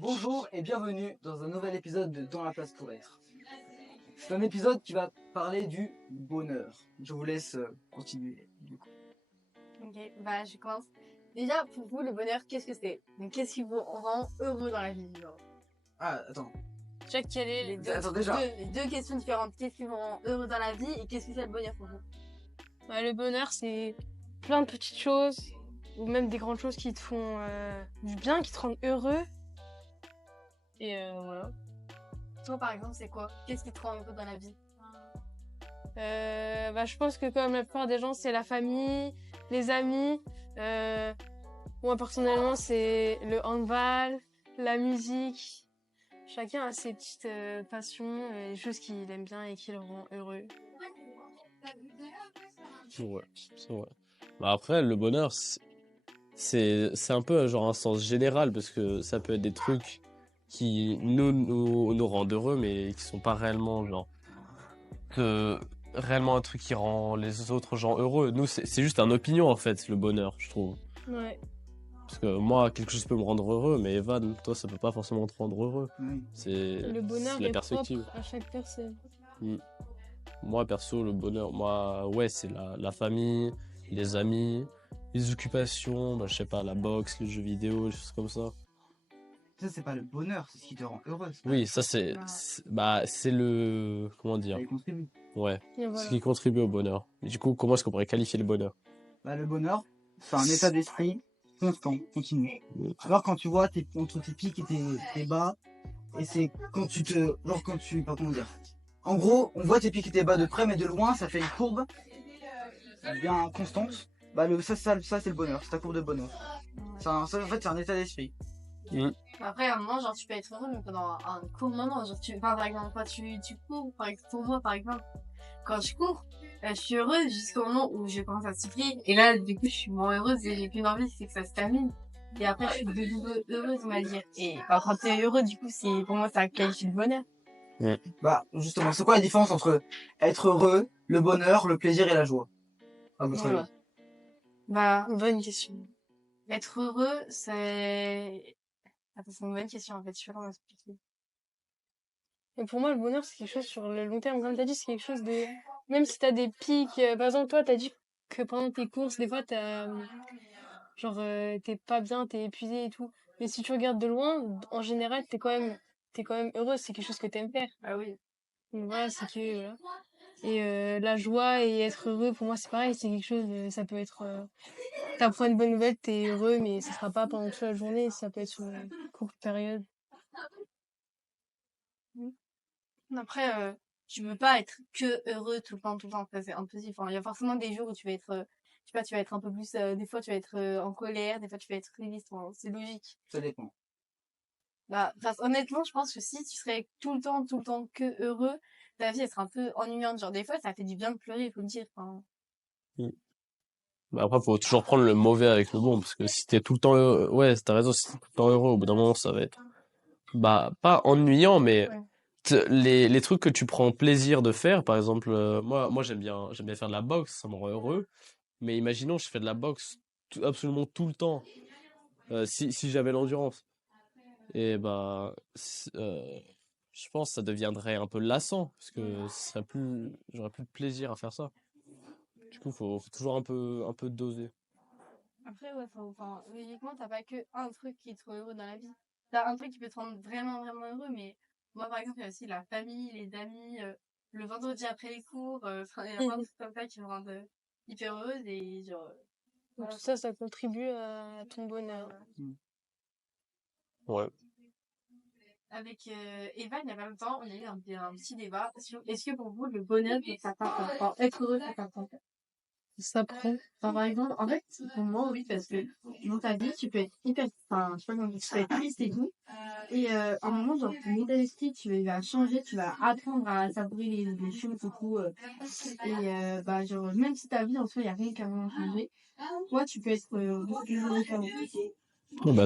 Bonjour et bienvenue dans un nouvel épisode de Dans la place pour être. C'est un épisode qui va parler du bonheur. Je vous laisse continuer du coup. Ok, je commence. Déjà, pour vous, le bonheur, qu'est-ce que c'est? Donc, qu'est-ce qui vous rend heureux dans la vie, genre? Ah, attends. Check quel est les deux questions différentes. Qu'est-ce qui vous rend heureux dans la vie et qu'est-ce que c'est le bonheur pour vous? Le bonheur, c'est plein de petites choses, ou même des grandes choses qui te font du bien, qui te rendent heureux. Et voilà. Toi, par exemple, c'est quoi? Qu'est-ce qui te rend heureux dans la vie? Je pense que comme la plupart des gens, c'est la famille, les amis. Moi, personnellement, c'est le handball, la musique. Chacun a ses petites passions, les choses qu'il aime bien et qui le rendent heureux. Ouais, c'est vrai. Après, le bonheur, c'est un peu genre un sens général parce que ça peut être des trucs qui nous rendent heureux mais qui sont pas réellement genre réellement un truc qui rend les autres gens heureux. Nous, c'est juste une opinion en fait, le bonheur, je trouve. Ouais. Parce que moi, quelque chose peut me rendre heureux, mais Evan, toi, ça peut pas forcément te rendre heureux. Oui. Le bonheur c'est la est perspective. propre à chaque personne. Moi, perso, le bonheur, ouais, c'est la famille, les amis, les occupations, je sais pas, la boxe, les jeux vidéo, des choses comme ça. Ça, c'est pas le bonheur, c'est ce qui te rend heureux. Oui, ça, c'est le... Comment dire? Ça y contribue. Ouais, Et voilà. ce qui contribue au bonheur. Mais du coup, comment est-ce qu'on pourrait qualifier le bonheur? Le bonheur, c'est un état d'esprit constant, continu. Alors quand tu vois entre tes pics et tes bas, et c'est quand pas comment dire. En gros, on voit tes pics et tes bas de près, mais de loin, ça fait une courbe bien constante. Ça c'est le bonheur, c'est ta courbe de bonheur. En fait, c'est un état d'esprit. Après, à un moment, genre, tu peux être heureux, mais pendant un court moment. Genre, par exemple, quand tu cours, pour moi, par exemple, quand je cours, je suis heureuse jusqu'au moment où je commence à souffrir. Et là, du coup, je suis moins heureuse et j'ai qu'une envie, c'est que ça se termine. Et après, je suis de nouveau heureuse, on va dire. Et quand t'es heureux, du coup, pour moi, ça qualifie le bonheur. Justement, c'est quoi la différence entre être heureux, le bonheur, le plaisir et la joie? À votre avis. Bonne question. Être heureux, c'est... Attends, c'est une bonne question, en fait. Je sais pas comment expliquer. Et pour moi, le bonheur, c'est quelque chose sur le long terme. Comme t'as dit, c'est quelque chose de... Même si t'as des pics... par exemple, toi, t'as dit que pendant tes courses, des fois, t'es pas bien, t'es épuisé et tout. Mais si tu regardes de loin, en général, t'es quand même heureux. C'est quelque chose que t'aimes faire. Ah oui. Donc voilà, c'est que... Voilà. Et la joie et être heureux, pour moi, c'est pareil. C'est quelque chose... ça peut être... T'apprends une bonne nouvelle, t'es heureux, mais ça sera pas pendant toute la journée. Ça peut être sur une courte période. Après, tu peux pas être que heureux tout le temps. Ça, c'est impossible. Enfin, il y a forcément des jours où tu vas être, je sais pas, tu vas être un peu plus, des fois tu vas être en colère, des fois tu vas être triste. Enfin, c'est logique. Ça dépend. Honnêtement, je pense que si tu serais tout le temps que heureux, ta vie elle serait un peu ennuyante. Genre, des fois, ça fait du bien de pleurer, il faut le dire. Enfin, Après, faut toujours prendre le mauvais avec le bon, parce que si t'es tout le temps heureux, ouais, t'as raison, si t'es tout le temps heureux, au bout d'un moment, ça va être, pas ennuyant, mais ouais. les trucs que tu prends plaisir de faire, par exemple, moi, j'aime bien faire de la boxe, ça me rend heureux, mais imaginons, je fais de la boxe absolument tout le temps, si j'avais l'endurance. Et je pense que ça deviendrait un peu lassant, parce que j'aurais plus de plaisir à faire ça. Du coup, faut toujours un peu doser. Après, ouais, logiquement, t'as pas que un truc qui te rend heureux dans la vie. T'as un truc qui peut te rendre vraiment, vraiment heureux, mais moi, par exemple, il y a aussi la famille, les amis, le vendredi après les cours, il y a plein de trucs comme ça qui me rendent hyper heureuse et genre... Donc, tout ça, ça contribue à ton bonheur. Ouais. Avec Eva, il y a pas longtemps, on a eu un petit débat sur est-ce que pour vous, le bonheur, ça t'apprend, être heureux, ça t'apprend? Ça prend. Par exemple, en fait, pour moi, oui, parce que dans ta vie, tu peux être hyper, je sais pas comment dire, tu peux être triste et tout. Et à un moment, genre, ton état d'esprit, tu vas changer, tu vas apprendre à savourer les choses et tout. Genre, même si ta vie, en soi, il n'y a rien qui a vraiment changé, toi, tu peux être beaucoup plus heureux qu'avant.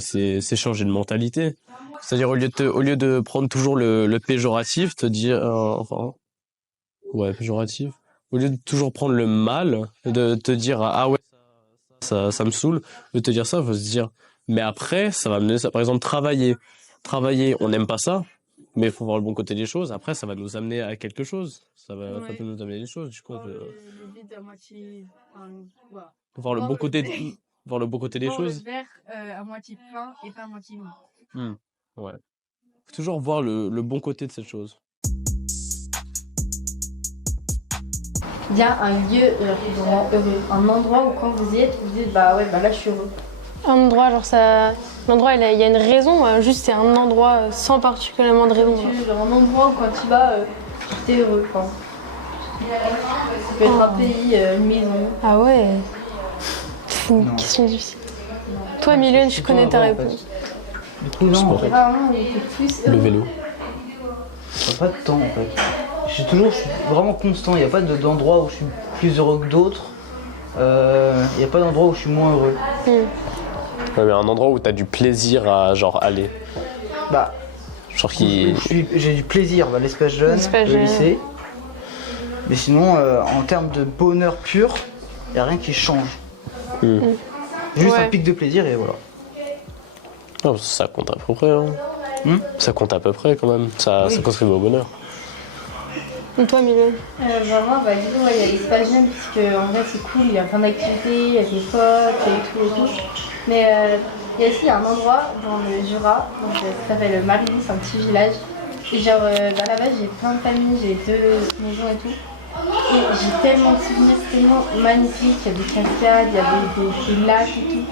C'est changer de mentalité. C'est-à-dire, au lieu de prendre toujours le péjoratif, te dire, péjoratif. Au lieu de toujours prendre le mal, de te dire, ah ouais, ça me saoule, de te dire ça, faut se dire, mais après, ça va mener ça. Par exemple, travailler. travailler, on n'aime pas ça, mais il faut voir le bon côté des choses. Après, ça va nous amener à quelque chose. Ça Ouais. peut nous amener des choses. Du coup, Voir le vide à moitié. Enfin, voilà. faut voir le Voir bon le côté, verre. voir le bon côté des Voir le choses. verre à moitié plein et pas à moitié vide. Ouais. Faut toujours voir le bon côté de cette chose. Il y a un lieu qui vous rend heureux. Un endroit où quand vous y êtes, vous dites bah ouais, bah là je suis heureux. Un endroit, genre ça. L'endroit, il y a une raison, juste c'est un endroit sans particulièrement de raison. Genre un endroit où quand tu vas, t'es heureux. Quoi. Ça peut être un pays, une maison. Ah ouais. C'est une Non. question difficile. Toi, Mylène, je connais ta réponse. Du coup, non, en fait. Vraiment, on est plus Le heureux. vélo. Pas de temps en fait. Je suis vraiment constant, il n'y a pas d'endroit où je suis plus heureux que d'autres. Il n'y a pas d'endroit où je suis moins heureux. Ouais, mais un endroit où t'as du plaisir à genre aller. Bah, Genre qui. j'ai du plaisir, l'espace jeune, L'espace le jeune. lycée. Mais sinon, en termes de bonheur pur, il n'y a rien qui change. Juste Ouais. un pic de plaisir et voilà. Ah, ça compte à peu près. Hein. Ça compte à peu près quand même. Ça Oui. contribue au bonheur. Et toi, Mylène? Moi, bah, du coup, il y a l'espace jeune, puisque en vrai, c'est cool, il y a plein d'activités, il y a des potes et tout. Mais il y a aussi un endroit dans le Jura, donc, ça s'appelle Marigny, c'est un petit village. Et genre, là-bas, j'ai plein de familles, j'ai 2 maisons et tout. Et j'ai tellement de souvenirs, c'est tellement magnifique, il y a des cascades, il y a des lacs et tout.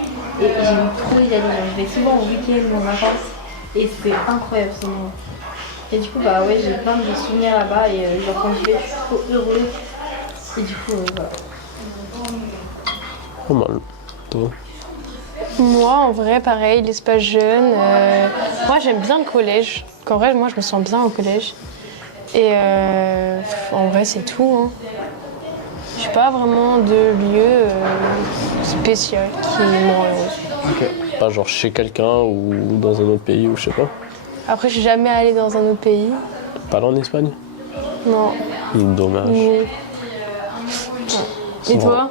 Et j'aime trop y aller, genre, je vais souvent au week-end, en vacances, et c'est incroyable ce moment. Et du coup, bah ouais, j'ai plein de souvenirs là-bas et genre quand je vais, je suis trop heureuse. Et du coup, voilà. Pas mal. Toi. Moi, en vrai, pareil, l'espace jeune. Moi, j'aime bien le collège. En vrai, moi, je me sens bien au collège. Et en vrai, c'est tout. Hein. Je n'ai pas vraiment de lieu spécial qui me rend heureuse. Pas genre chez quelqu'un ou dans un autre pays ou je sais pas. Après, je suis jamais allée dans un autre pays. Pas là en Espagne. Non. Dommage. Mais- Et toi?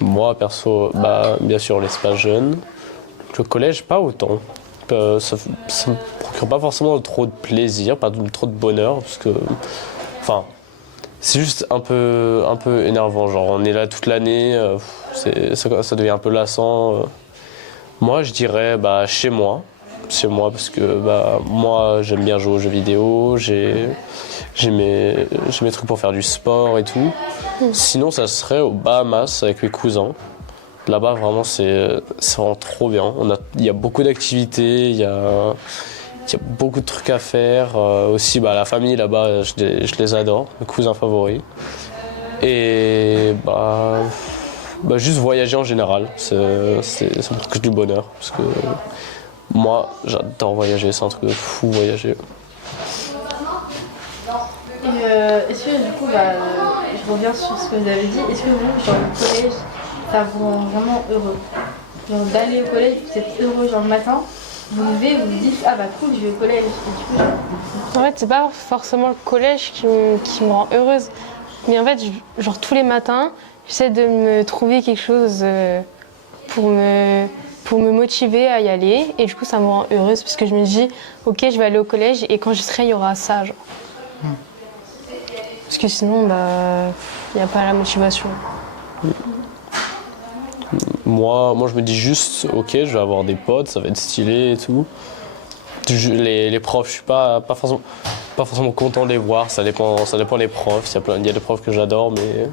Moi, perso, bah, bien sûr, l'espace jeune. Le collège, pas autant. Ça me procure pas forcément trop de plaisir, pas trop de bonheur, parce que. Enfin, c'est juste un peu énervant. Genre, on est là toute l'année, ça devient un peu lassant. Moi, je dirais bah, chez moi. Chez moi, parce que bah, moi, j'aime bien jouer aux jeux vidéo, j'ai mes trucs pour faire du sport et tout. Sinon, ça serait aux Bahamas avec mes cousins. Là-bas, vraiment, c'est vraiment trop bien. Il y a beaucoup d'activités, il y a beaucoup de trucs à faire. Aussi, bah, la famille là-bas, je les adore, mes cousins favoris. Et bah, juste voyager en général, ça me procure du bonheur. Parce que moi, j'adore voyager, c'est un truc de fou voyager. Et est-ce que du coup, je reviens sur ce que vous avez dit, est-ce que vous, genre le collège, ça vous rend vraiment heureux? Genre d'aller au collège, vous êtes heureux genre le matin, vous vous levez, vous vous dites ah bah cool, je vais au collège. Et du coup, En fait, c'est pas forcément le collège qui me rend heureuse. Mais en fait, genre tous les matins, j'essaie de me trouver quelque chose pour me motiver à y aller. Et du coup, ça me rend heureuse parce que je me dis, ok, je vais aller au collège et quand j'y serai, il y aura ça. Genre. Parce que sinon, bah, il n'y a pas la motivation. Moi, je me dis juste, ok, je vais avoir des potes, ça va être stylé et tout. Les profs, je suis pas forcément content de les voir, ça dépend des profs. Il y a des profs que j'adore, mais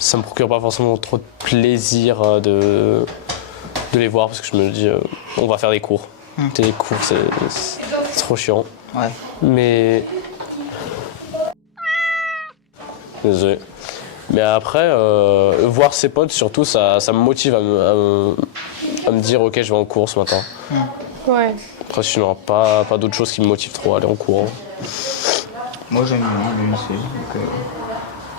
ça me procure pas forcément trop de plaisir de les voir parce que je me dis, on va faire des cours. Les cours, c'est trop chiant. Ouais. Mais. Désolé. Mais après, voir ses potes, surtout, ça me motive à me dire, ok, je vais en cours ce matin. Ouais. Après, sinon, pas d'autre chose qui me motive trop à aller en cours. Hein. Moi j'aime bien le lycée, donc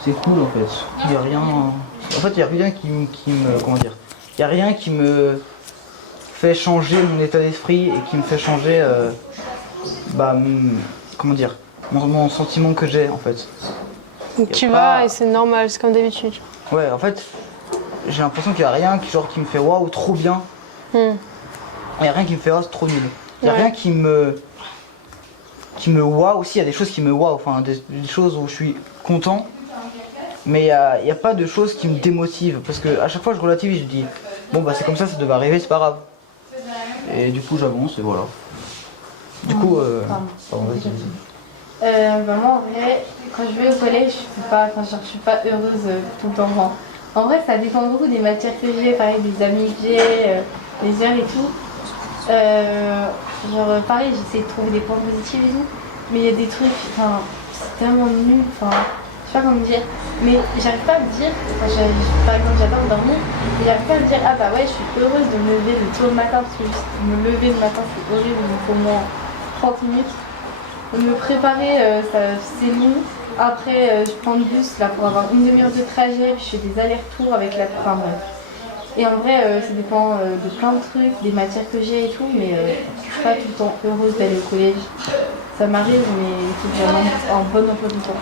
c'est cool en fait. Il y a rien. En fait, il y a rien qui me. Comment dire? Il y a rien qui me fait changer mon état d'esprit et qui me fait changer. Comment dire? Mon sentiment que j'ai en fait. Donc tu pas- vas et c'est normal, c'est comme d'habitude. Ouais, en fait, j'ai l'impression qu'il y a rien qui me fait waouh, trop bien. Il y a rien qui me fait oh, c'est trop nul. Il n'y a Ouais. rien qui me wow aussi. Il y a des choses qui me wow, enfin des choses où je suis content. Mais il y a pas de choses qui me démotivent. Parce que à chaque fois je relativise, je dis bon bah c'est comme ça devait arriver, c'est pas grave. Et du coup j'avance et voilà. Du coup, pardon, vas-y, vas-y. Bah moi, en vrai, quand je vais au collège, je suis pas heureuse tout le temps. Enfin, en vrai, ça dépend beaucoup des matières que j'ai, pareil, des amis que j'ai, des heures et tout. Pareil, j'essaie de trouver des points positifs et tout. Mais il y a des trucs, enfin, c'est tellement nul, enfin, je sais pas comment dire. Mais j'arrive pas à me dire, par exemple, j'adore dormir, mais j'arrive pas à me dire, ah bah ouais, je suis heureuse de me lever le tôt le matin, parce que juste me lever le matin, c'est horrible, il me faut au moins 30 minutes. Me préparer, c'est long. Après, je prends le bus là pour avoir une demi-heure de trajet, puis je fais des allers-retours avec la. Enfin bref. Et en vrai, ça dépend de plein de trucs, des matières que j'ai et tout, mais je suis pas tout le temps heureuse d'aller au collège. Ça m'arrive, mais il faut vraiment un bon emploi du temps.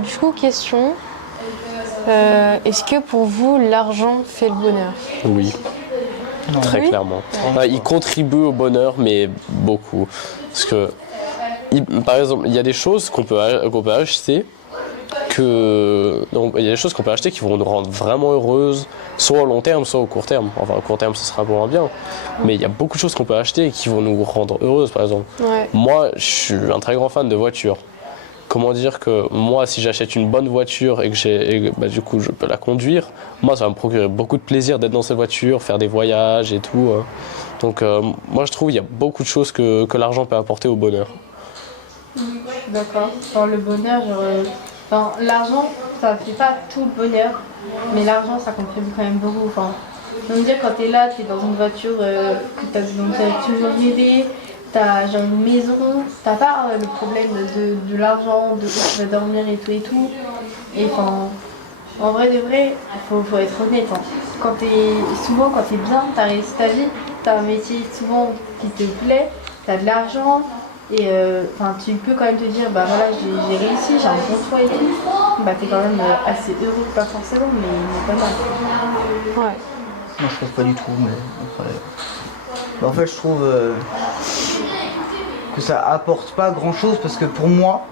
Du coup, question. Est-ce que pour vous, l'argent fait le bonheur? Oui, Non. très Oui. clairement. Il contribue au bonheur, mais beaucoup. Parce que, par exemple, il y a des choses qu'on peut acheter donc, il y a des choses qu'on peut acheter qui vont nous rendre vraiment heureuses, soit au long terme, soit au court terme. Enfin, au court terme, ce sera pour un bien. Mais il y a beaucoup de choses qu'on peut acheter qui vont nous rendre heureuses, par exemple. Ouais. Moi, je suis un très grand fan de voitures. Comment dire que moi, si j'achète une bonne voiture et que du coup, je peux la conduire, moi, ça va me procurer beaucoup de plaisir d'être dans cette voiture, faire des voyages et tout. Donc, moi, je trouve qu'il y a beaucoup de choses que l'argent peut apporter au bonheur. D'accord. Enfin, le bonheur, enfin, l'argent, ça fait pas tout le bonheur, mais l'argent, ça contribue quand même beaucoup. Enfin, je veux dire, quand t'es là, t'es dans une voiture que t'as toujours rêvé, t'as genre une maison, t'as pas le problème de l'argent, de où tu vas dormir et tout et tout. Et enfin, en vrai de vrai, faut être honnête. Hein. Souvent, quand t'es bien, t'as réussi ta vie, t'as un métier souvent qui te plaît, t'as de l'argent. Et tu peux quand même te dire, bah voilà, j'ai réussi, j'ai un bon toit et tout. Bah t'es quand même assez heureux, pas forcément, mais pas mal. Ouais. Moi je trouve pas du tout, mais après. Bah, en fait je trouve que ça apporte pas grand chose parce que pour moi,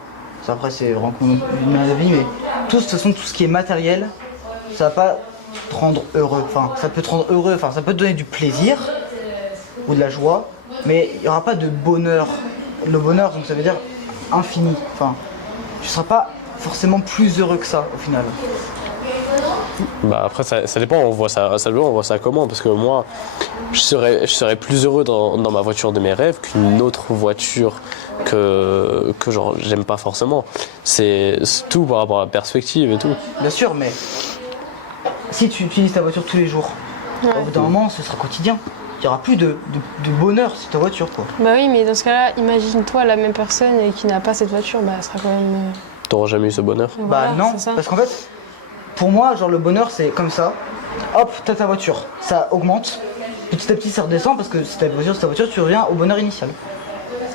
ça après c'est vraiment mon avis, mais de toute façon tout ce qui est matériel, ça va pas te rendre heureux. Enfin ça peut te rendre heureux, enfin ça peut te donner du plaisir ou de la joie, mais il n'y aura pas de bonheur. Le bonheur, donc ça veut dire infini. Enfin, tu seras pas forcément plus heureux que ça au final. Bah après, ça dépend, on voit ça comment. Parce que moi, je serais plus heureux dans ma voiture de mes rêves qu'une autre voiture que genre, j'aime pas forcément. C'est tout par rapport à la perspective et tout. Bien sûr, mais si tu utilises ta voiture tous les jours, au bout d'un moment, ce sera quotidien. Il n'y aura plus de bonheur sur ta voiture, quoi. Bah oui, mais dans ce cas-là, imagine-toi la même personne qui n'a pas cette voiture, bah elle sera quand même. T'auras jamais eu ce bonheur. Voilà, Bah non, c'est ça. parce qu'en fait, pour moi, genre le bonheur c'est comme ça. Hop, t'as ta voiture, ça augmente. Petit à petit, ça redescend parce que si ta voiture, tu reviens au bonheur initial.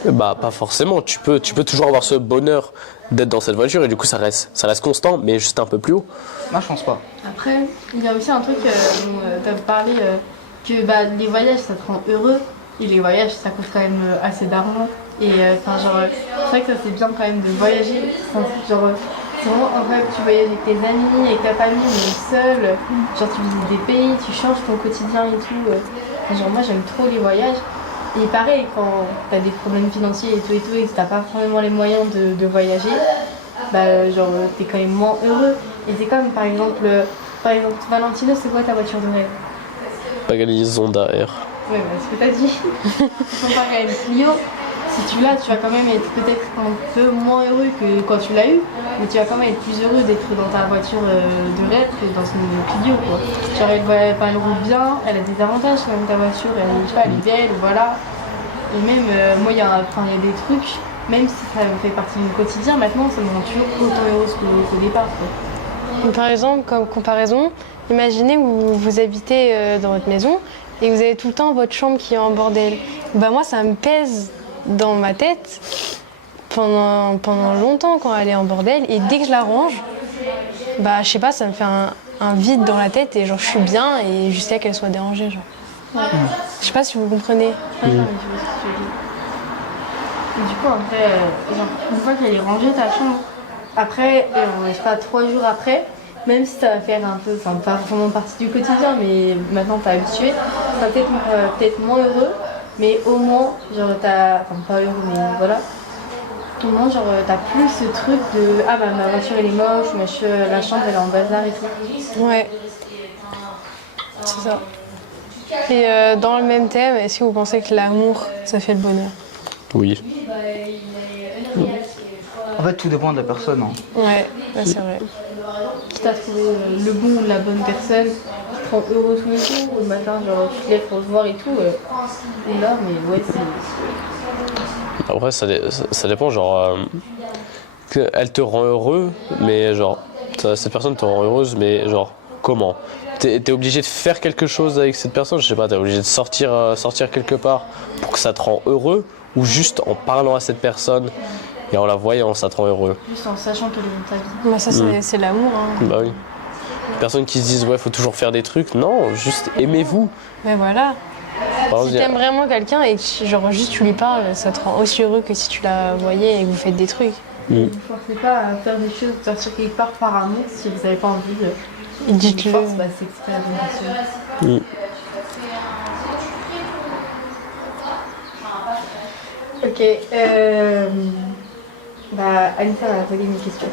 Bah pas forcément, tu peux toujours avoir ce bonheur d'être dans cette voiture et du coup ça reste constant mais juste un peu plus haut. Moi, je pense pas. Après, il y a aussi un truc dont tu as parlé, que les voyages ça te rend heureux, et les voyages ça coûte quand même assez d'argent. Et c'est vrai que ça c'est bien quand même de voyager. Enfin, c'est vraiment incroyable, tu voyages avec tes amis, avec ta famille, mais seul. Genre tu visites des pays, tu changes ton quotidien et tout. Moi j'aime trop les voyages. Et pareil, quand t'as des problèmes financiers et tout et que t'as pas vraiment les moyens de voyager, t'es quand même moins heureux. Et c'est comme par exemple Valentino, c'est quoi ta voiture de rêve? Pagani Zonda R. Ouais, ce que t'as dit. Comparé à une Clio, si tu l'as, tu vas quand même être peut-être un peu moins heureux que quand tu l'as eu, mais tu vas quand même être plus heureux d'être dans ta voiture de rêve que dans une Clio, quoi. Genre, elle roule bien, elle a des avantages quand même, ta voiture, elle est belle, voilà. Et même, moi, il y a des trucs, même si ça fait partie du quotidien, maintenant, ça me rend toujours autant heureuse qu'au départ, quoi. Par exemple, comme comparaison, imaginez vous habitez dans votre maison et vous avez tout le temps votre chambre qui est en bordel. Bah moi, ça me pèse dans ma tête pendant longtemps quand elle est en bordel, et dès que je la range, bah je sais pas, ça me fait un vide dans la tête et genre je suis bien et jusqu'à qu'elle soit dérangée, genre. Je sais pas si vous comprenez. Ouais, non, mais je vois ce que tu veux dire. Et du coup, après, genre, une fois qu'elle est rangée ta chambre, après, je sais pas, 3 jours après, même si ça va faire un peu, enfin pas vraiment partie du quotidien, mais maintenant t'es habitué, t'es peut-être moins heureux, mais au moins, genre enfin pas heureux, mais voilà, au moins, genre t'as plus ce truc de ah bah ma voiture elle est moche, la chambre elle est en bazar et tout. Ouais. C'est ça. Et dans le même thème, est-ce que vous pensez que l'amour, ça fait le bonheur? Oui. En fait, tout dépend de la personne. Hein. Ouais, c'est vrai. Si t'as trouvé le bon ou la bonne personne qui te rend heureux tous les jours, ou le matin, genre tu te lèves pour se voir et tout, et là, mais ouais, c'est. Après, ça dépend, genre, elle te rend heureux, mais genre, cette personne te rend heureuse, mais genre, comment? T'es obligé de faire quelque chose avec cette personne, je sais pas, t'es obligé de sortir quelque part pour que ça te rend heureux, ou juste en parlant à cette personne et en la voyant, ça te rend heureux. Juste en sachant qu'elle est dans ta vie. Bah, ça, c'est l'amour. Hein. Bah oui. Les personnes qui se disent, ouais, faut toujours faire des trucs, non, juste aimez-vous. Mais voilà. Par Si exemple, t'aimes vraiment quelqu'un et que genre, juste tu lui parles, ça te rend aussi heureux que si tu la voyais et que vous faites des trucs. Ne vous forcez pas à faire des choses, sortir quelque part par amour si vous n'avez pas envie de. Et dites-le. Force, bah, c'est que c'est pas la bonne personne. Ok, bah Anita va poser une question.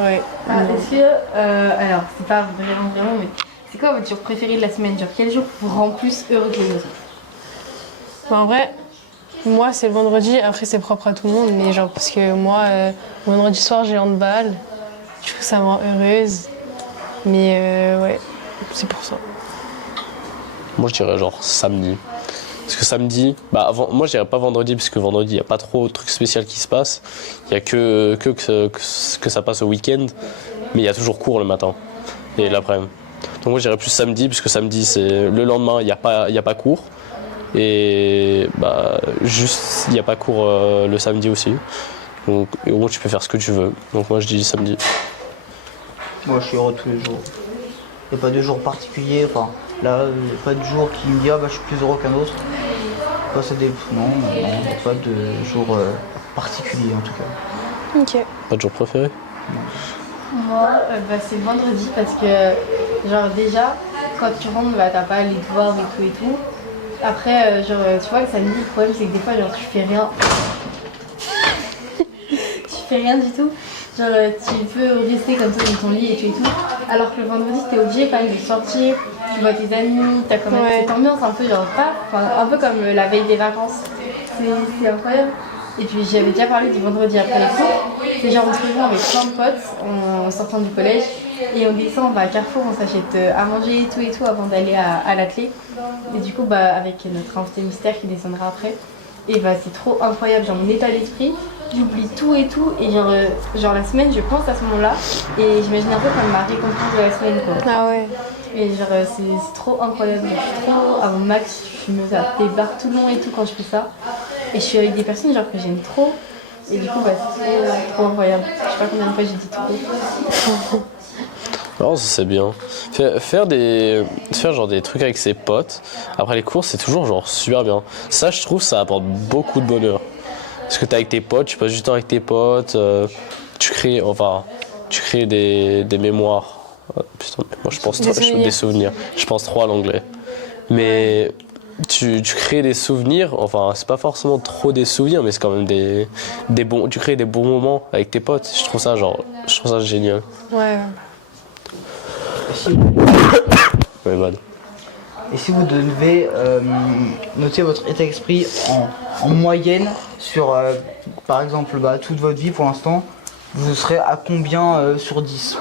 Ouais. Est-ce que, alors c'est pas vraiment, mais c'est quoi votre jour préféré de la semaine? Genre quel jour vous rend plus heureux que les autres? Bah, en vrai, moi c'est le vendredi, après c'est propre à tout le monde, mais genre parce que moi, vendredi soir j'ai handball, du coup ça me rend heureuse. Mais ouais, c'est pour ça. moi je dirais genre samedi. Parce que samedi, bah moi je dirais pas vendredi, parce que vendredi il n'y a pas trop de trucs spéciaux qui se passent. Il n'y a que ça passe au week-end, mais il y a toujours cours le matin et l'après-midi. Donc moi je dirais plus samedi, puisque samedi c'est le lendemain, il n'y a pas cours. Et bah juste, il n'y a pas cours le samedi aussi. Donc au moins tu peux faire ce que tu veux. Donc moi je dis samedi. Moi, je suis heureux tous les jours. Il n'y a pas de jour particulier. Enfin, là, il n'y a pas de jour qui me dit ah bah je suis plus heureux qu'un autre. Bah, non, il n'y a pas de jour particulier en tout cas. Ok. Pas de jour préféré? Moi, bah, c'est vendredi parce que, genre, déjà, quand tu rentres, bah, t'as pas les devoirs et tout. Après, genre, tu vois, le samedi, le problème, c'est que des fois, genre, tu fais rien. Tu fais rien du tout. Genre, tu peux rester comme ça dans ton lit et tout. Alors que le vendredi, t'es obligé quand même de sortir, tu vois tes amis, t'as quand même cette ambiance un peu, genre, un peu comme la veille des vacances. C'est incroyable. Et puis j'avais déjà parlé du vendredi après les cours. C'est genre on se réunit avec plein de potes en sortant du collège et on descend, on va à Carrefour, on s'achète à manger et tout avant d'aller à la clé. Et du coup bah avec notre invité mystère qui descendra après. Et bah c'est trop incroyable, genre mon état d'esprit, j'oublie tout et tout. Et genre la semaine je pense à ce moment-là et j'imagine un peu comme ma récompense de la semaine quoi. Ah ouais. Et genre c'est trop incroyable, je suis trop à mon max, je me débarque tout le long et tout quand je fais ça. Et je suis avec des personnes genre que j'aime trop. Et du coup bah c'est trop incroyable. Je sais pas combien de fois j'ai dit trop. Non, ça c'est bien. Faire genre des trucs avec ses potes après les cours, c'est toujours genre super bien. Ça, je trouve, ça apporte beaucoup de bonheur. Parce que t'es avec tes potes, tu passes du temps avec tes potes, tu crées des mémoires. Putain, moi je pense des souvenirs. Je pense trop à l'anglais. Mais tu crées des souvenirs, enfin c'est pas forcément trop des souvenirs, mais c'est quand même tu crées des bons moments avec tes potes. Je trouve ça génial. Ouais. Ouais, man. Et si vous devez noter votre état d'esprit en moyenne sur, par exemple, toute votre vie pour l'instant, vous serez à combien sur 10?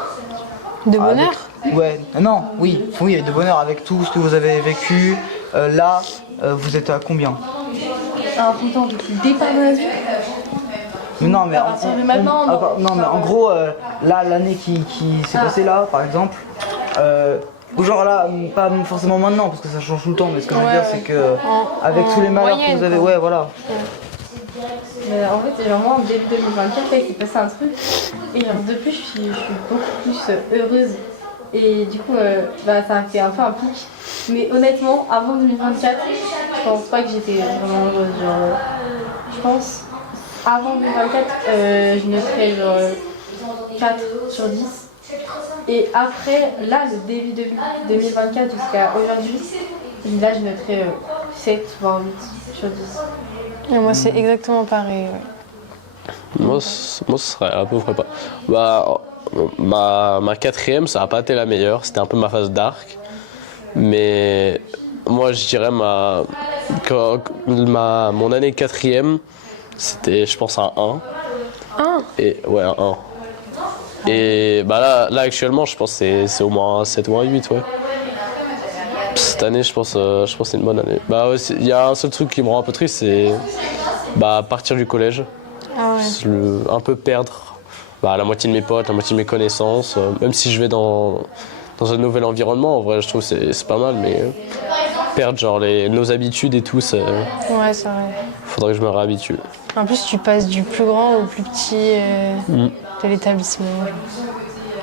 De bonheur? Ouais, non, oui, de bonheur avec tout ce que vous avez vécu. Là, vous êtes à combien? Alors pourtant depuis le départ de la vie. Non mais, en gros, là l'année qui s'est passée là par exemple, ou genre là, pas forcément maintenant parce que ça change tout le temps, mais ce que je veux dire c'est que avec tous les malheurs que vous avez, ouais voilà. En fait genre moi en début 2024 il s'est passé un truc et genre depuis je suis beaucoup plus heureuse Et du coup, ça a fait un peu un pic. Mais honnêtement, avant 2024, je pense pas que j'étais vraiment heureuse. Genre, je pense, avant 2024, je noterais genre 4 sur 10. Et après, là, le début 2024 jusqu'à aujourd'hui, là, je noterais 7 voire 8 sur 10. Et moi, c'est exactement pareil. Ouais. Moi, ce serait à peu près pas. Bah, ma quatrième, ça n'a pas été la meilleure. C'était un peu ma phase dark. Mais moi, je dirais mon année quatrième, c'était, je pense, un 1. Et, ouais, un 1. Et bah là actuellement, je pense que c'est au moins un 7 ou un 8, ouais. Cette année, je pense que c'est une bonne année. Bah, il y a un seul truc qui me rend un peu triste, c'est partir du collège. Ah ouais. Un peu perdre la moitié de mes potes, la moitié de mes connaissances. Même si je vais dans un nouvel environnement, en vrai, je trouve que c'est pas mal, mais perdre genre nos habitudes et tout, Ouais, c'est vrai. faudrait que je me réhabitue. En plus, tu passes du plus grand au plus petit de l'établissement.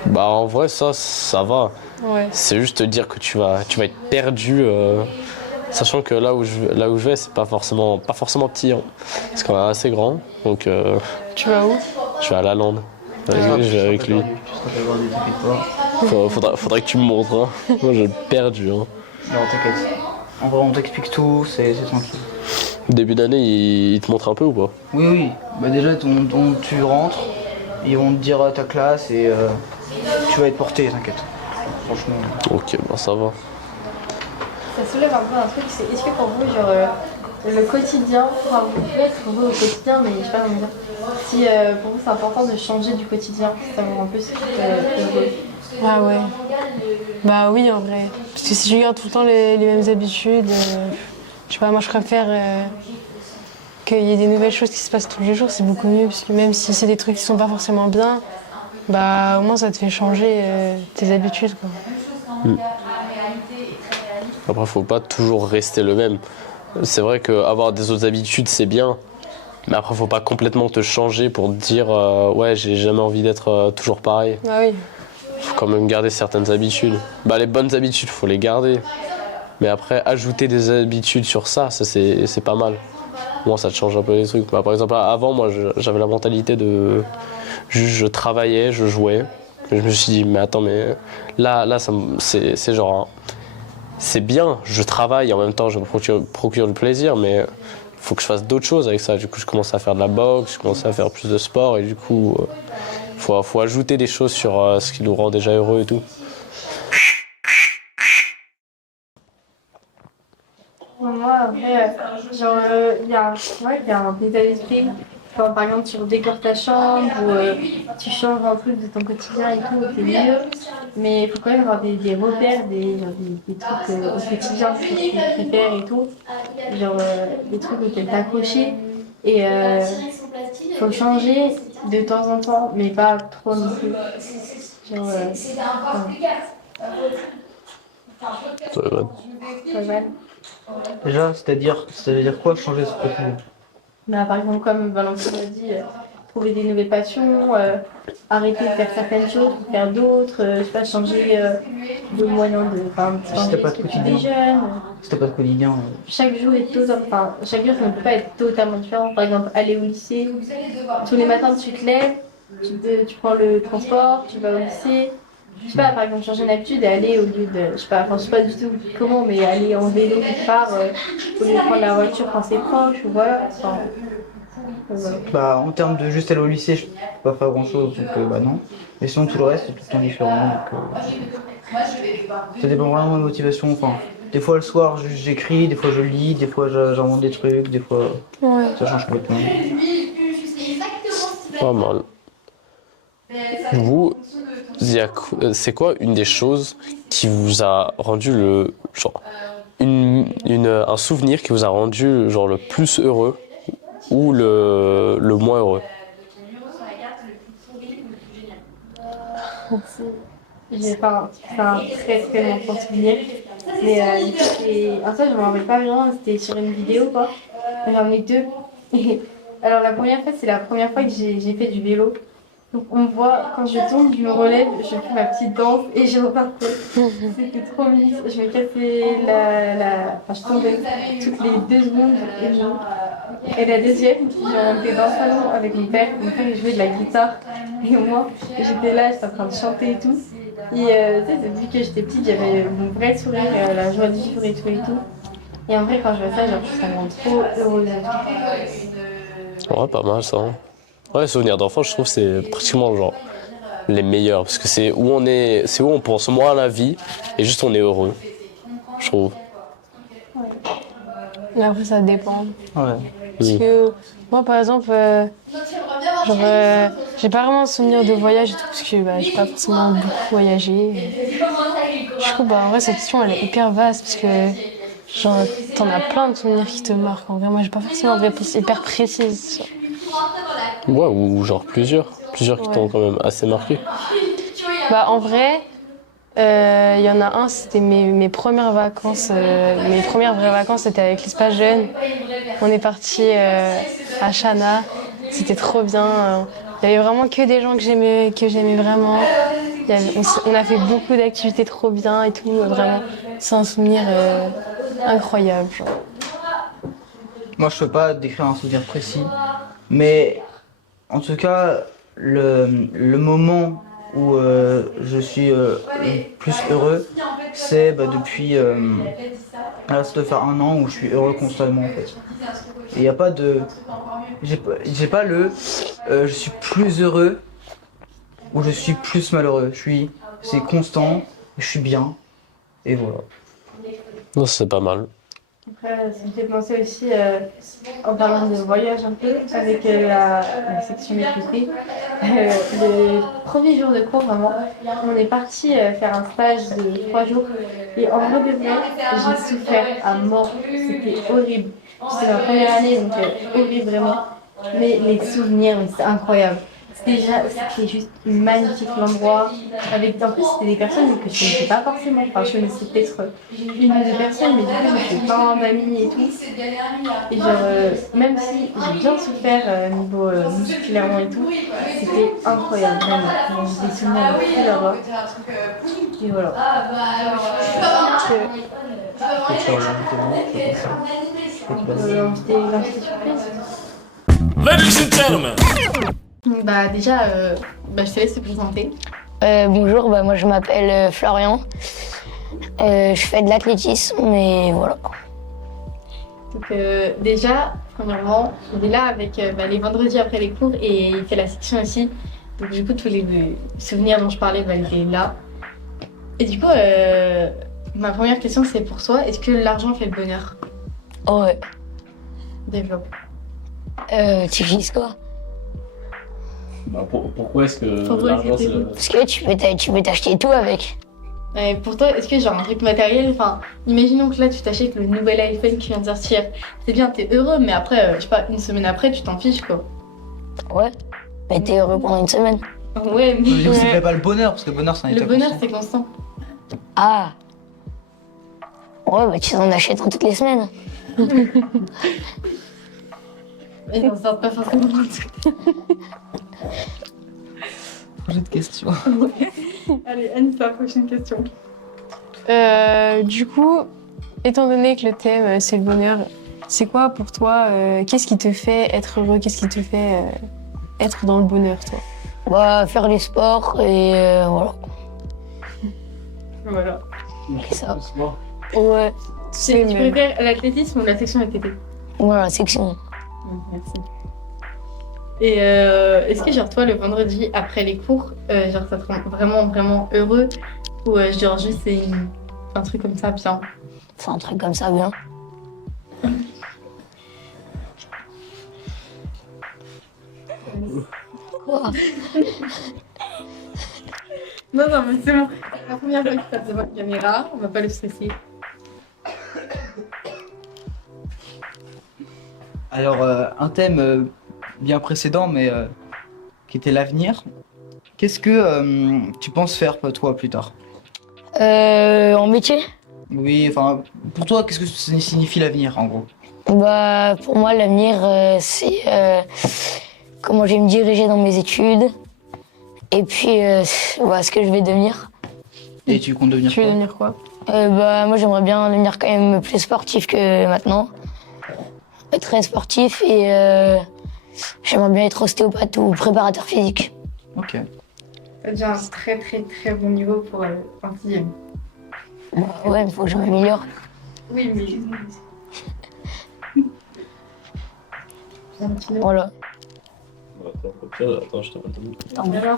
Bah, en vrai, ça va. Ouais. C'est juste te dire que tu vas être perdu, sachant que là où je vais, c'est pas forcément petit, hein. C'est quand même assez grand, donc Tu vas où? je vais à la lande. Je vais avec lui. Faudrait que tu me montres, hein. Moi, j'ai perdu, hein. Non, t'inquiète. En vrai, on t'explique tout, c'est tranquille. Début d'année, il te montre un peu ou pas? Oui. Bah déjà, tu rentres, ils vont te dire ta classe et tu vas être porté, t'inquiète. Franchement. Ok, bah ça va. Ça soulève un peu un truc, c'est est-ce que pour vous, genre, le quotidien, enfin, vous pouvez être heureux au quotidien, mais je sais pas comment dire. Si pour vous c'est important de changer du quotidien, ça vous rend plus heureux. Ah ouais. Bah oui, en vrai. Parce que si je garde tout le temps les mêmes habitudes, je sais pas, moi je préfère qu'il y ait des nouvelles choses qui se passent tous les jours, c'est beaucoup mieux. Parce que même si c'est des trucs qui sont pas forcément bien, bah au moins ça te fait changer tes habitudes, quoi. Après, faut pas toujours rester le même. C'est vrai qu'avoir des autres habitudes, c'est bien. Mais après, faut pas complètement te changer pour te dire ouais, j'ai jamais envie d'être toujours pareil. Ah oui. Faut quand même garder certaines habitudes. Bah, les bonnes habitudes, faut les garder. Mais après, ajouter des habitudes sur ça c'est pas mal. Moi, ça te change un peu les trucs. Bah, par exemple, avant, moi, j'avais la mentalité de... Je travaillais, je jouais. Et je me suis dit, mais attends, mais là c'est genre... C'est bien, je travaille, en même temps, je me procure du plaisir, mais il faut que je fasse d'autres choses avec ça. Du coup, je commence à faire de la boxe, je commence à faire plus de sport, et du coup, faut ajouter des choses sur ce qui nous rend déjà heureux et tout. Moi, en vrai, genre, il y a un état d'esprit. Quand, par exemple, tu redécores ta chambre ou tu changes un truc de ton quotidien et tout, c'est mieux. Mais il faut quand même avoir des repères, des trucs au quotidien que tu préfères et tout. Genre, des trucs auxquels t'accrocher. Et faut changer de temps en temps, mais pas trop non plus. Genre, Ça va. pas mal. Déjà, c'est-à-dire quoi changer ce quotidien? Bah, par exemple, comme Valentine l'a dit, trouver des nouvelles passions, arrêter de faire certaines choses, pour faire d'autres, je sais pas, changer de moyen de. Enfin, Si t'as pas de ce que tu quotidien. déjeunes. Si t'as pas de quotidien, Chaque jour est totalement. Enfin, chaque jour, ça ne peut pas être totalement différent. Par exemple, aller au lycée, tous les matins, tu te lèves, tu prends le transport, tu vas au lycée. Je sais pas, par exemple, changer une habitude et aller au lieu de. Je sais pas, enfin, je sais pas du tout comment, mais aller en vélo quelque part, au lieu de prendre la voiture quand c'est proche, ou voilà. Enfin, voilà. bah en termes de juste aller au lycée, je peux pas faire grand chose, donc bah non. Mais sinon tout le reste c'est tout le temps différent. Donc, ça dépend vraiment de ma motivation. Enfin, des fois le soir j'écris, des fois je lis, des fois j'invente des trucs, des fois Ouais. ça change complètement. Pas mal. Vous, c'est quoi une des choses qui vous a rendu un souvenir qui vous a rendu genre le plus heureux ou le moins heureux? J'ai pas un très très longtemps souvenir. Mais en fait, je me rappelle pas vraiment, c'était sur une vidéo quoi. J'en ai deux. Alors la première fois, c'est la première fois que j'ai fait du vélo. Donc on me voit, quand je tombe, je me relève, je fais ma petite danse et je repartais. C'était trop mignon. Je me cassais enfin, je tombais toutes les 2 secondes et demie. Et la deuxième, on était dans le salon avec mon père. Mon père il jouait de la guitare et moi, j'étais là, j'étais en train de chanter et tout. Et tu sais, depuis que j'étais petite, j'avais mon vrai sourire, la joie de vivre et tout et tout. Et en vrai, quand je vois ça, genre, ça me rend trop heureuse. Ouais, pas mal ça. Hein. Ouais, les souvenirs d'enfance, je trouve que c'est pratiquement genre les meilleurs parce que c'est où on pense moins à la vie et juste on est heureux, je trouve. Mais après, ça dépend. Ouais. Parce que moi, par exemple, j'ai pas vraiment de souvenir de voyage et tout, parce que j'ai pas forcément beaucoup voyagé. Du coup, en vrai, cette question, elle est hyper vaste, parce que genre, t'en as plein de souvenirs qui te marquent. En vrai, moi, j'ai pas forcément de réponse hyper précise. Ouais, ou genre plusieurs qui t'ont quand même assez marqué. En vrai, il y en a un, c'était mes premières vacances. Mes premières vraies vacances, c'était avec l'Espace Jeune. On est parti à Chana. C'était trop bien. Il y avait vraiment que des gens que j'aimais vraiment. On a fait beaucoup d'activités trop bien et tout. Vraiment, c'est un souvenir incroyable. Genre. Moi, je peux pas décrire un souvenir précis, mais en tout cas, le moment où je suis le plus heureux, c'est depuis là, ça doit faire 1 an où je suis heureux constamment en fait. Il n'y a pas de, j'ai pas le je suis plus heureux ou je suis plus malheureux. C'est constant, je suis bien et voilà. Non, c'est pas mal. Après, ça me fait penser aussi, en parlant de voyage un peu, avec la section équité. Le premier jour de cours, vraiment, on est parti faire un stage de 3 jours. Et en vrai de vrai, j'ai souffert à mort. C'était horrible. C'était ma première année, donc horrible vraiment. Mais les souvenirs, c'est incroyable. C'était juste magnifique l'endroit. En plus, c'était des personnes que je ne connaissais pas forcément. Enfin, je connaissais peut-être 1 ou 2 personnes, mais du coup, je me plein d'amis et tout. Et genre, même si j'ai bien souffert niveau musculairement et tout, c'était incroyable, vraiment. J'ai des souvenirs de fou là-bas. Et voilà. L'invité surprise. Ladies and gentlemen. Déjà, je te laisse te présenter. Bonjour, moi je m'appelle Florian. Je fais de l'athlétisme et voilà. Donc déjà, premièrement, il est là avec les vendredis après les cours et il fait la section aussi. Donc du coup, tous les souvenirs dont je parlais, il est là. Et du coup, ma première question c'est pour toi, est-ce que l'argent fait le bonheur? Oh ouais. Développe. Tu utilises quoi? Pourquoi est-ce que Pourquoi l'argent est-ce que c'est... Parce que tu peux t'acheter tout avec. Pour toi, est-ce que genre un truc matériel, enfin, imaginons que là tu t'achètes le nouvel iPhone qui vient de sortir. C'est bien, t'es heureux, mais après, je sais pas, 1 semaine après, tu t'en fiches quoi. Ouais. Mais t'es heureux pendant 1 semaine. Ouais, mais Du coup, ça fait pas le bonheur, parce que le bonheur, c'est un le état bonheur constant. c'est constant. Ah. Ouais, tu en achètes toutes les semaines. Ils n'en sortent pas forcément dans le truc. Projet de questions. Allez, Anne, c'est la prochaine question. Du coup, étant donné que le thème c'est le bonheur, c'est quoi pour toi qu'est-ce qui te fait être heureux? Qu'est-ce qui te fait être dans le bonheur, toi? Faire les sports et voilà. Voilà. C'est ça. Ouais. C'est Tu même. préfères l'athlétisme ou la section VTT? Voilà, section. Merci. Et est-ce que genre toi le vendredi après les cours, genre ça te rend vraiment vraiment heureux ou genre juste c'est un truc comme ça bien? C'est un truc comme ça, bien. Quoi? Non mais c'est bon. La première fois qu'il passe devant la caméra, on va pas le stresser. Alors, un thème bien précédent, mais qui était l'avenir. Qu'est-ce que tu penses faire, toi, plus tard? En métier? Oui, enfin, pour toi, qu'est-ce que ça signifie l'avenir, en gros? Pour moi, l'avenir, c'est comment je vais me diriger dans mes études Et puis, voilà ce que je vais devenir. Et tu comptes devenir Tu veux quoi? devenir quoi? Bah, moi, j'aimerais bien devenir quand même plus sportif que maintenant. Très sportif et j'aimerais bien être ostéopathe ou préparateur physique. Ok. T'as déjà un très très très bon niveau pour un sixième. Bah, ouais, il faut que je m'améliore. Oui, mais. Voilà. Attends, je te C'est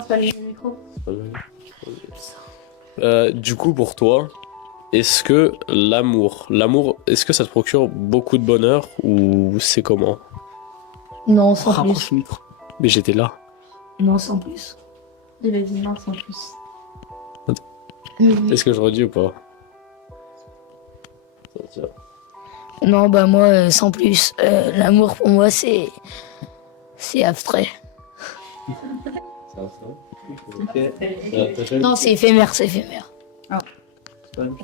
pas le micro. Du coup, pour toi, est-ce que l'amour, est-ce que ça te procure beaucoup de bonheur ou c'est comment? Non, sans plus. Rapproche le micro. Mais j'étais là. Non, sans plus. Il a dit non sans plus. Est-ce que je redis ou pas? Non, bah moi, sans plus. L'amour, pour moi, c'est abstrait. Non, c'est éphémère, c'est éphémère.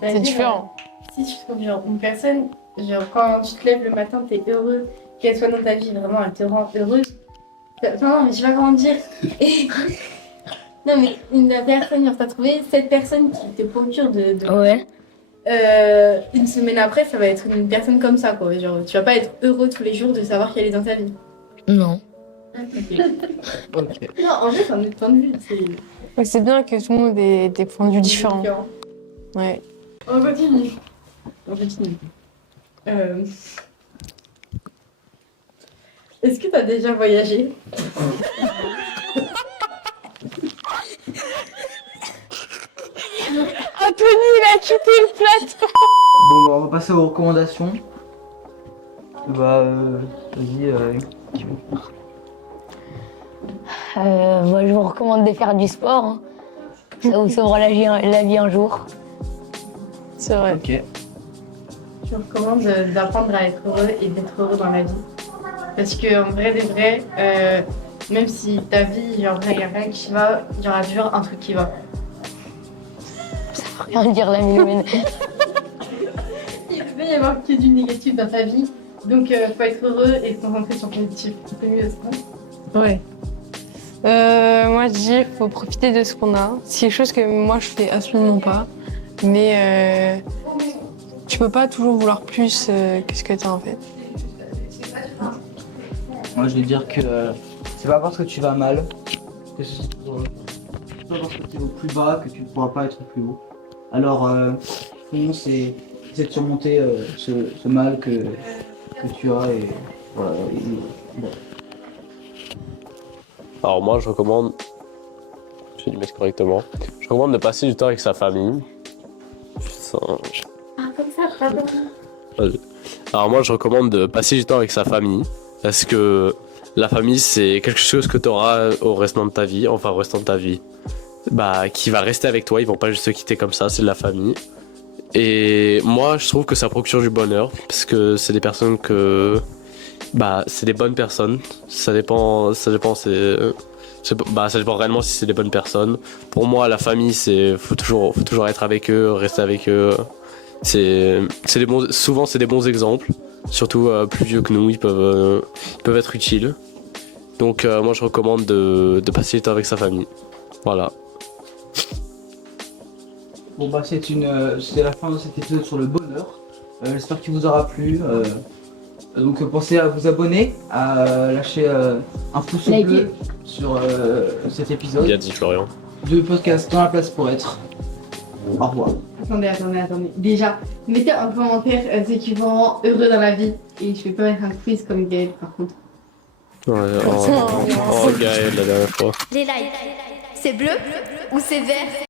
C'est différent. Si tu trouves genre une personne, genre quand tu te lèves le matin, t'es heureux, qu'elle soit dans ta vie, vraiment, elle te rend heureuse. Enfin, non, mais je sais pas comment dire. Non, mais une personne, genre, t'as trouvé cette personne qui te procure Ouais. une semaine après, ça va être une personne comme ça, quoi. Genre, tu vas pas être heureux tous les jours de savoir qu'elle est dans ta vie. Non. Ok. Non, en fait, c'est un autre point de vue. Ouais, c'est bien que tout le monde ait des points de vue différents. Ouais. On continue. On continue. Est-ce que t'as déjà voyagé? Anthony, il a quitté le plateau. Bon, bah, on va passer aux recommandations. Bah, vas-y, Moi, je vous recommande de faire du sport. Hein. Ça vous sauvera la vie un jour. C'est vrai. ok. Je vous recommande d'apprendre à être heureux et d'être heureux dans la vie. Parce qu'en vrai de vrai, même si ta vie, genre, il n'y a rien qui va, il y aura toujours un truc qui va. Rien dire la humaine. Il peut y avoir que du négatif dans ta vie, donc faut être heureux et se concentrer sur le positif. C'est mieux, ça. Ouais. Moi, je dis, faut profiter de ce qu'on a. C'est quelque chose que moi, je fais absolument pas. Mais tu peux pas toujours vouloir plus que ce que t'as en fait. Moi, je vais dire que c'est pas parce que tu vas mal que c'est pas parce que tu es au plus bas que tu ne pourras pas être plus haut. Alors, fonce et essaie de surmonter ce mal que tu as et voilà. Bon. Alors moi, je recommande, je vais le mettre correctement, je recommande de passer du temps avec sa famille. Putain. Ah, comme ça, pardon. Vas-y. Alors moi, je recommande de passer du temps avec sa famille, parce que la famille, c'est quelque chose que tu auras au restant de ta vie, enfin au restant de ta vie, bah, qui va rester avec toi, ils vont pas juste te quitter comme ça, c'est de la famille. Et moi, je trouve que ça procure du bonheur, parce que c'est des personnes que... Bah, c'est des bonnes personnes. Ça dépend, ça dépend réellement si c'est des bonnes personnes. Pour moi, la famille, faut toujours être avec eux, rester avec eux. Souvent, c'est des bons exemples. Surtout plus vieux que nous, ils peuvent être utiles. Donc, moi, je recommande de passer du temps avec sa famille. Voilà. Bon, bah, c'était la fin de cet épisode sur le bonheur. J'espère qu'il vous aura plu. Donc pensez à vous abonner, à lâcher un pouce bleu sur cet épisode. Bien dit, Florian. De podcast dans la place pour être. Au revoir. Attendez. Déjà, mettez en commentaire ceux qui vous rend heureux dans la vie. Et je vais pas mettre un quiz comme Gaël, par contre. Ouais, Gaël, la dernière fois. Les likes, c'est bleu ou c'est vert?